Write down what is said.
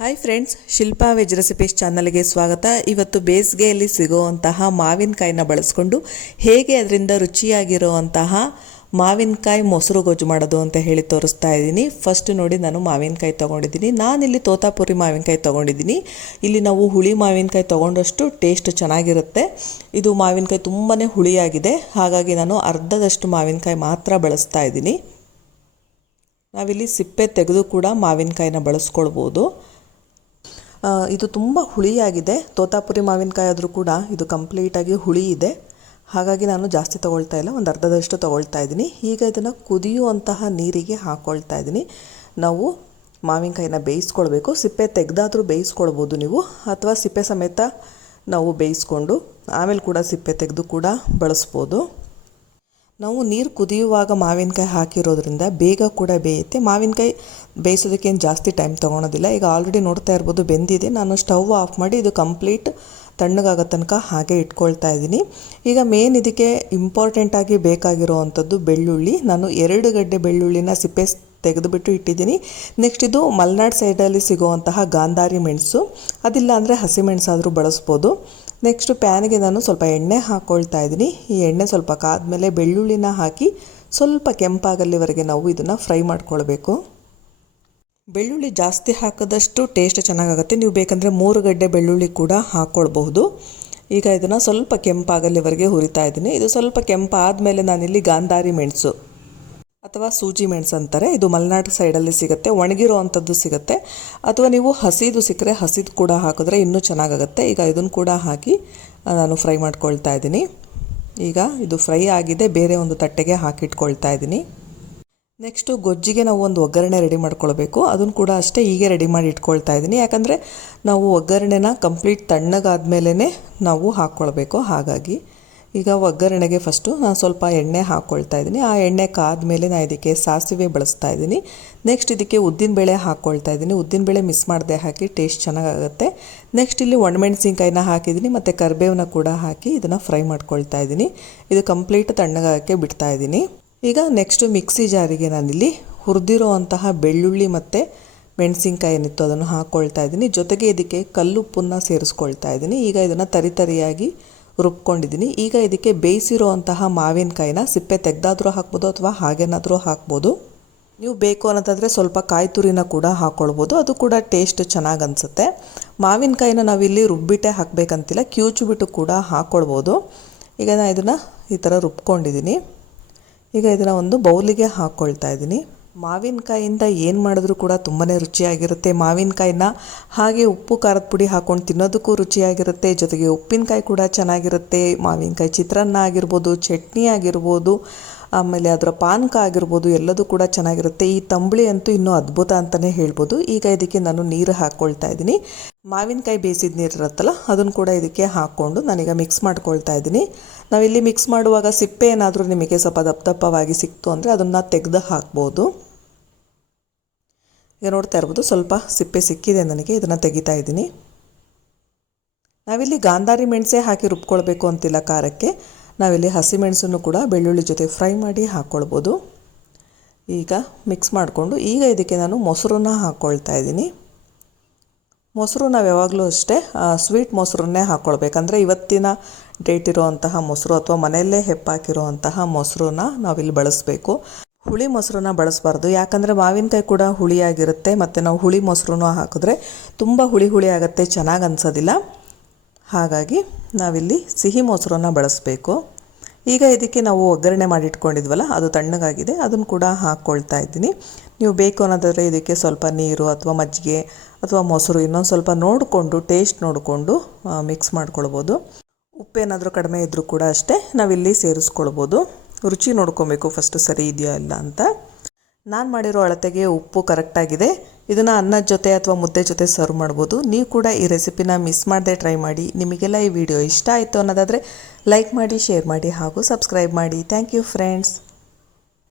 Hi friends, Shilpa veg recipes ಚಾನಲ್ಗೆ ಸ್ವಾಗತ. ಇವತ್ತು ಬೇಸಿಗೆಯಲ್ಲಿ ಸಿಗುವಂತಹ ಮಾವಿನಕಾಯಿನ ಬಳಸ್ಕೊಂಡು ಹೇಗೆ ಅದರಿಂದ ರುಚಿಯಾಗಿರುವಂತಹ ಮಾವಿನಕಾಯಿ ಮೊಸರು ಗೊಜ್ಜು ಮಾಡೋದು ಅಂತ ಹೇಳಿ ತೋರಿಸ್ತಾ ಇದ್ದೀನಿ. ಫಸ್ಟ್ ನೋಡಿ, ನಾನು ಮಾವಿನಕಾಯಿ ತೊಗೊಂಡಿದ್ದೀನಿ. ನಾನಿಲ್ಲಿ ತೋತಾಪುರಿ ಮಾವಿನಕಾಯಿ ತೊಗೊಂಡಿದ್ದೀನಿ. ಇಲ್ಲಿ ನಾವು ಹುಳಿ ಮಾವಿನಕಾಯಿ ತೊಗೊಂಡಷ್ಟು ಟೇಸ್ಟ್ ಚೆನ್ನಾಗಿರುತ್ತೆ. ಇದು ಮಾವಿನಕಾಯಿ ತುಂಬಾ ಹುಳಿಯಾಗಿದೆ, ಹಾಗಾಗಿ ನಾನು ಅರ್ಧದಷ್ಟು ಮಾವಿನಕಾಯಿ ಮಾತ್ರ ಬಳಸ್ತಾ ಇದ್ದೀನಿ. ನಾವಿಲ್ಲಿ ಸಿಪ್ಪೆ ತೆಗೆದು ಕೂಡ ಮಾವಿನಕಾಯಿನ ಬಳಸ್ಕೊಳ್ಬೋದು. ಇದು ತುಂಬ ಹುಳಿಯಾಗಿದೆ. ತೋತಾಪುರಿ ಮಾವಿನಕಾಯಿ ಆದರೂ ಕೂಡ ಇದು ಕಂಪ್ಲೀಟಾಗಿ ಹುಳಿ ಇದೆ, ಹಾಗಾಗಿ ನಾನು ಜಾಸ್ತಿ ತೊಗೊಳ್ತಾ ಇಲ್ಲ, ಒಂದು ಅರ್ಧದಷ್ಟು ತೊಗೊಳ್ತಾ ಇದ್ದೀನಿ. ಈಗ ಇದನ್ನು ಕುದಿಯುವಂತಹ ನೀರಿಗೆ ಹಾಕ್ಕೊಳ್ತಾ ಇದ್ದೀನಿ. ನಾವು ಮಾವಿನಕಾಯಿನ ಬೇಯಿಸ್ಕೊಳ್ಬೇಕು. ಸಿಪ್ಪೆ ತೆಗೆದಾದರೂ ಬೇಯಿಸ್ಕೊಳ್ಬೋದು ನೀವು, ಅಥವಾ ಸಿಪ್ಪೆ ಸಮೇತ ನಾವು ಬೇಯಿಸ್ಕೊಂಡು ಆಮೇಲೆ ಕೂಡ ಸಿಪ್ಪೆ ತೆಗೆದು ಕೂಡ ಬಳಸ್ಬೋದು. ನಾವು ನೀರು ಕುದಿಯುವಾಗ ಮಾವಿನಕಾಯಿ ಹಾಕಿರೋದ್ರಿಂದ ಬೇಗ ಕೂಡ ಬೇಯುತ್ತೆ. ಮಾವಿನಕಾಯಿ ಬೇಯಿಸೋದಕ್ಕೇನು ಜಾಸ್ತಿ ಟೈಮ್ ತೊಗೊಳೋದಿಲ್ಲ. ಈಗ ಆಲ್ರೆಡಿ ನೋಡ್ತಾ ಇರ್ಬೋದು, ಬೆಂದಿದೆ. ನಾನು ಸ್ಟವ್ ಆಫ್ ಮಾಡಿ ಇದು ಕಂಪ್ಲೀಟ್ ತಣ್ಣಗಾಗೋ ತನಕ ಹಾಗೆ ಇಟ್ಕೊಳ್ತಾ ಇದ್ದೀನಿ. ಈಗ ಮೇನ್ ಇದಕ್ಕೆ ಇಂಪಾರ್ಟೆಂಟಾಗಿ ಬೇಕಾಗಿರೋವಂಥದ್ದು ಬೆಳ್ಳುಳ್ಳಿ. ನಾನು 2 ಗಡ್ಡೆ ಬೆಳ್ಳುಳ್ಳಿನ ಸಿಪ್ಪೆ ತೆಗೆದುಬಿಟ್ಟು ಇಟ್ಟಿದ್ದೀನಿ. ನೆಕ್ಸ್ಟ್ ಇದು ಮಲೆನಾಡು ಸೈಡಲ್ಲಿ ಸಿಗುವಂತಹ ಗಾಂಧಾರಿ ಮೆಣಸು, ಅದಿಲ್ಲ ಅಂದರೆ ಹಸಿಮೆಣಸಾದರೂ ಬಳಸ್ಬೋದು. ನೆಕ್ಸ್ಟು ಪ್ಯಾನ್ಗೆ ನಾನು ಸ್ವಲ್ಪ ಎಣ್ಣೆ ಹಾಕ್ಕೊಳ್ತಾ ಇದ್ದೀನಿ. ಈ ಎಣ್ಣೆ ಸ್ವಲ್ಪ ಕಾದ್ಮೇಲೆ ಬೆಳ್ಳುಳ್ಳಿನ ಹಾಕಿ ಸ್ವಲ್ಪ ಕೆಂಪಾಗಲ್ಲಿವರೆಗೆ ನಾವು ಇದನ್ನು ಫ್ರೈ ಮಾಡ್ಕೊಳ್ಬೇಕು. ಬೆಳ್ಳುಳ್ಳಿ ಜಾಸ್ತಿ ಹಾಕಿದಷ್ಟು ಟೇಸ್ಟ್ ಚೆನ್ನಾಗಾಗುತ್ತೆ. ನೀವು ಬೇಕಂದರೆ 3 ಗಡ್ಡೆ ಬೆಳ್ಳುಳ್ಳಿ ಕೂಡ ಹಾಕ್ಕೊಳ್ಬಹುದು. ಈಗ ಇದನ್ನು ಸ್ವಲ್ಪ ಕೆಂಪಾಗಲ್ಲಿವರೆಗೆ ಹುರಿತಾ ಇದ್ದೀನಿ. ಇದು ಸ್ವಲ್ಪ ಕೆಂಪಾದಮೇಲೆ ನಾನಿಲ್ಲಿ ಗಾಂಧಾರಿ ಮೆಣಸು ಅಥವಾ ಸೂಜಿ ಮೆಣಸು ಅಂತಾರೆ, ಇದು ಮಲೆನಾಡು ಸೈಡಲ್ಲಿ ಸಿಗುತ್ತೆ, ಒಣಗಿರೋ ಅಂಥದ್ದು ಸಿಗುತ್ತೆ. ಅಥವಾ ನೀವು ಹಸಿದು ಸಿಕ್ಕರೆ ಹಸಿದು ಕೂಡ ಹಾಕಿದ್ರೆ ಇನ್ನೂ ಚೆನ್ನಾಗಾಗುತ್ತೆ. ಈಗ ಇದನ್ನು ಕೂಡ ಹಾಕಿ ನಾನು ಫ್ರೈ ಮಾಡ್ಕೊಳ್ತಾ ಇದ್ದೀನಿ. ಈಗ ಇದು ಫ್ರೈ ಆಗಿದೆ, ಬೇರೆ ಒಂದು ತಟ್ಟೆಗೆ ಹಾಕಿಟ್ಕೊಳ್ತಾ ಇದ್ದೀನಿ. ನೆಕ್ಸ್ಟು ಗೊಜ್ಜಿಗೆ ನಾವು ಒಂದು ಒಗ್ಗರಣೆ ರೆಡಿ ಮಾಡ್ಕೊಳ್ಬೇಕು. ಅದನ್ನು ಕೂಡ ಅಷ್ಟೇ ಹೀಗೆ ರೆಡಿ ಮಾಡಿ ಇಟ್ಕೊಳ್ತಾ ಇದ್ದೀನಿ. ಯಾಕಂದರೆ ನಾವು ಒಗ್ಗರಣೆನ ಕಂಪ್ಲೀಟ್ ತಣ್ಣಗಾದ್ಮೇಲೆ ನಾವು ಹಾಕ್ಕೊಳ್ಬೇಕು. ಹಾಗಾಗಿ ಈಗ ಒಗ್ಗರಣೆಗೆ ಫಸ್ಟು ನಾನು ಸ್ವಲ್ಪ ಎಣ್ಣೆ ಹಾಕ್ಕೊಳ್ತಾ ಇದ್ದೀನಿ. ಆ ಎಣ್ಣೆ ಕಾದ್ಮೇಲೆ ನಾನು ಇದಕ್ಕೆ ಸಾಸಿವೆ ಬಳಸ್ತಾ ಇದ್ದೀನಿ. ನೆಕ್ಸ್ಟ್ ಇದಕ್ಕೆ ಉದ್ದಿನಬೇಳೆ ಹಾಕ್ಕೊಳ್ತಾ ಇದ್ದೀನಿ. ಉದ್ದಿನಬೇಳೆ ಮಿಸ್ ಮಾಡದೆ ಹಾಕಿ ಟೇಸ್ಟ್ ಚೆನ್ನಾಗಾಗುತ್ತೆ. ನೆಕ್ಸ್ಟ್ ಇಲ್ಲಿ ಒಣಮೆಣಸಿನ್ಕಾಯಿನ ಹಾಕಿದ್ದೀನಿ ಮತ್ತು ಕರಿಬೇವನ್ನ ಕೂಡ ಹಾಕಿ ಇದನ್ನು ಫ್ರೈ ಮಾಡ್ಕೊಳ್ತಾ ಇದ್ದೀನಿ. ಇದು ಕಂಪ್ಲೀಟ್ ತಣ್ಣಗಾಗಕ್ಕೆ ಬಿಡ್ತಾ ಇದ್ದೀನಿ. ಈಗ ನೆಕ್ಸ್ಟು ಮಿಕ್ಸಿ ಜಾರಿಗೆ ನಾನಿಲ್ಲಿ ಹುರಿದಿರೋ ಅಂತಹ ಬೆಳ್ಳುಳ್ಳಿ ಮತ್ತು ಮೆಣಸಿನ್ಕಾಯಿ ಏನಿತ್ತು ಅದನ್ನು ಹಾಕ್ಕೊಳ್ತಾ ಇದ್ದೀನಿ. ಜೊತೆಗೆ ಇದಕ್ಕೆ ಕಲ್ಲುಪ್ಪನ್ನು ಸೇರಿಸ್ಕೊಳ್ತಾ ಇದ್ದೀನಿ. ಈಗ ಇದನ್ನು ತರಿಯಾಗಿ ರುಬ್ಕೊಂಡಿದ್ದೀನಿ. ಈಗ ಇದಕ್ಕೆ ಬೇಯಿಸಿರೋ ಅಂತಹ ಮಾವಿನಕಾಯಿನ ಸಿಪ್ಪೆ ತೆಗೆದಾದರೂ ಹಾಕ್ಬೋದು ಅಥವಾ ಹಾಗೇನಾದರೂ ಹಾಕ್ಬೋದು. ನೀವು ಬೇಕು ಅನ್ನೋದಾದರೆ ಸ್ವಲ್ಪ ಕಾಯಿ ತುರಿನ ಕೂಡ ಹಾಕ್ಕೊಳ್ಬೋದು, ಅದು ಕೂಡ ಟೇಸ್ಟ್ ಚೆನ್ನಾಗಿ ಅನಿಸುತ್ತೆ. ಮಾವಿನಕಾಯಿನ ನಾವಿಲ್ಲಿ ರುಬ್ಬಿಟ್ಟೆ ಹಾಕಬೇಕಂತಿಲ್ಲ, ಕಿವುಚಿಬಿಟ್ಟು ಕೂಡ ಹಾಕ್ಕೊಳ್ಬೋದು. ಈಗ ನಾನು ಇದನ್ನು ಈ ಥರ ರುಬ್ಕೊಂಡಿದ್ದೀನಿ. ಈಗ ಇದನ್ನು ಒಂದು ಬೌಲಿಗೆ ಹಾಕ್ಕೊಳ್ತಾ ಇದ್ದೀನಿ. ಮಾವಿನಕಾಯಿಂದ ಏನು ಮಾಡಿದ್ರೂ ಕೂಡ ತುಂಬಾ ರುಚಿಯಾಗಿರುತ್ತೆ. ಮಾವಿನಕಾಯಿನ ಹಾಗೆ ಉಪ್ಪು ಖಾರದ ಪುಡಿ ಹಾಕ್ಕೊಂಡು ತಿನ್ನೋದಕ್ಕೂ ರುಚಿಯಾಗಿರುತ್ತೆ. ಜೊತೆಗೆ ಉಪ್ಪಿನಕಾಯಿ ಕೂಡ ಚೆನ್ನಾಗಿರುತ್ತೆ. ಮಾವಿನಕಾಯಿ ಚಿತ್ರಾನ್ನ ಆಗಿರ್ಬೋದು, ಚಟ್ನಿ ಆಗಿರ್ಬೋದು, ಆಮೇಲೆ ಅದರ ಪಾನಕ ಆಗಿರ್ಬೋದು, ಎಲ್ಲದೂ ಕೂಡ ಚೆನ್ನಾಗಿರುತ್ತೆ. ಈ ತಂಬುಳಿ ಅಂತೂ ಇನ್ನೂ ಅದ್ಭುತ ಅಂತಲೇ ಹೇಳ್ಬೋದು. ಈಗ ಇದಕ್ಕೆ ನಾನು ನೀರು ಹಾಕ್ಕೊಳ್ತಾ ಇದ್ದೀನಿ. ಮಾವಿನಕಾಯಿ ಬೇಯಿಸಿದ ನೀರು ಇರುತ್ತಲ್ಲ, ಅದನ್ನು ಕೂಡ ಇದಕ್ಕೆ ಹಾಕ್ಕೊಂಡು ನಾನೀಗ ಮಿಕ್ಸ್ ಮಾಡ್ಕೊಳ್ತಾ ಇದ್ದೀನಿ. ನಾವಿಲ್ಲಿ ಮಿಕ್ಸ್ ಮಾಡುವಾಗ ಸಿಪ್ಪೆ ಏನಾದರೂ ನಿಮಗೆ ಸ್ವಲ್ಪ ದಪ್ಪವಾಗಿ ಸಿಕ್ತು ಅಂದರೆ ಅದನ್ನು ತೆಗೆದು ಹಾಕ್ಬೋದು. ಈಗ ನೋಡ್ತಾ ಇರ್ಬೋದು, ಸ್ವಲ್ಪ ಸಿಪ್ಪೆ ಸಿಕ್ಕಿದೆ ನನಗೆ, ಇದನ್ನು ತೆಗಿತಾ ಇದ್ದೀನಿ. ನಾವಿಲ್ಲಿ ಗಾಂಧಾರಿ ಮೆಣಸೇ ಹಾಕಿ ರುಬ್ಕೊಳ್ಬೇಕು ಅಂತಿಲ್ಲ ಖಾರಕ್ಕೆ. ನಾವಿಲ್ಲಿ ಹಸಿಮೆಣಸನ್ನು ಕೂಡ ಬೆಳ್ಳುಳ್ಳಿ ಜೊತೆ ಫ್ರೈ ಮಾಡಿ ಹಾಕ್ಕೊಳ್ಬೋದು. ಈಗ ಮಿಕ್ಸ್ ಮಾಡಿಕೊಂಡು ಈಗ ಇದಕ್ಕೆ ನಾನು ಮೊಸರನ್ನ ಹಾಕ್ಕೊಳ್ತಾ ಇದ್ದೀನಿ. ಮೊಸರು ನಾವು ಯಾವಾಗಲೂ ಅಷ್ಟೇ ಸ್ವೀಟ್ ಮೊಸರನ್ನೇ ಹಾಕ್ಕೊಳ್ಬೇಕಂದ್ರೆ ಇವತ್ತಿನ ಡೇಟ್ ಇರೋವಂತಹ ಮೊಸರು ಅಥವಾ ಮನೆಯಲ್ಲೇ ಹೆಪ್ಪಾಕಿರೋವಂತಹ ಮೊಸರನ್ನ ನಾವಿಲ್ಲಿ ಬಳಸಬೇಕು. ಹುಳಿ ಮೊಸರನ್ನ ಬಳಸಬಾರ್ದು, ಯಾಕಂದರೆ ಮಾವಿನಕಾಯಿ ಕೂಡ ಹುಳಿಯಾಗಿರುತ್ತೆ. ಮತ್ತು ನಾವು ಹುಳಿ ಮೊಸರನ್ನ ಹಾಕಿದ್ರೆ ತುಂಬ ಹುಳಿ ಆಗುತ್ತೆ, ಚೆನ್ನಾಗಿ ಅನಿಸೋದಿಲ್ಲ. ಹಾಗಾಗಿ ನಾವಿಲ್ಲಿ ಸಿಹಿ ಮೊಸರನ್ನ ಬಳಸಬೇಕು. ಈಗ ಇದಕ್ಕೆ ನಾವು ಒಗ್ಗರಣೆ ಮಾಡಿಟ್ಕೊಂಡಿದ್ವಲ್ಲ, ಅದು ತಣ್ಣಗಾಗಿದೆ, ಅದನ್ನು ಕೂಡ ಹಾಕ್ಕೊಳ್ತಾ ಇದ್ದೀನಿ. ನೀವು ಬೇಕು ಅನ್ನೋದಾದರೆ ಇದಕ್ಕೆ ಸ್ವಲ್ಪ ನೀರು ಅಥವಾ ಮಜ್ಜಿಗೆ ಅಥವಾ ಮೊಸರು ಇನ್ನೊಂದು ಸ್ವಲ್ಪ ನೋಡಿಕೊಂಡು ಟೇಸ್ಟ್ ನೋಡಿಕೊಂಡು ಮಿಕ್ಸ್ ಮಾಡ್ಕೊಳ್ಬೋದು. ಉಪ್ಪೇನಾದರೂ ಕಡಿಮೆ ಇದ್ದರೂ ಕೂಡ ಅಷ್ಟೇ ನಾವಿಲ್ಲಿ ಸೇರಿಸ್ಕೊಳ್ಬೋದು. ರುಚಿ ನೋಡ್ಕೊಬೇಕು ಫಸ್ಟು ಸರಿ ಇದೆಯೋ ಇಲ್ಲ ಅಂತ. ನಾನು ಮಾಡಿರೋ ಅಳತೆಗೆ ಉಪ್ಪು ಕರೆಕ್ಟಾಗಿದೆ. ಇದನ್ನು ಅನ್ನದ ಜೊತೆ ಅಥವಾ ಮುದ್ದೆ ಜೊತೆ ಸರ್ವ್ ಮಾಡ್ಬೋದು. ನೀವು ಕೂಡ ಈ ರೆಸಿಪಿನ ಮಿಸ್ ಮಾಡದೆ ಟ್ರೈ ಮಾಡಿ. ನಿಮಗೆಲ್ಲ ಈ ವಿಡಿಯೋ ಇಷ್ಟ ಆಯಿತು ಅನ್ನೋದಾದರೆ ಲೈಕ್ ಮಾಡಿ, ಶೇರ್ ಮಾಡಿ ಹಾಗೂ ಸಬ್ಸ್ಕ್ರೈಬ್ ಮಾಡಿ. Thank you friends.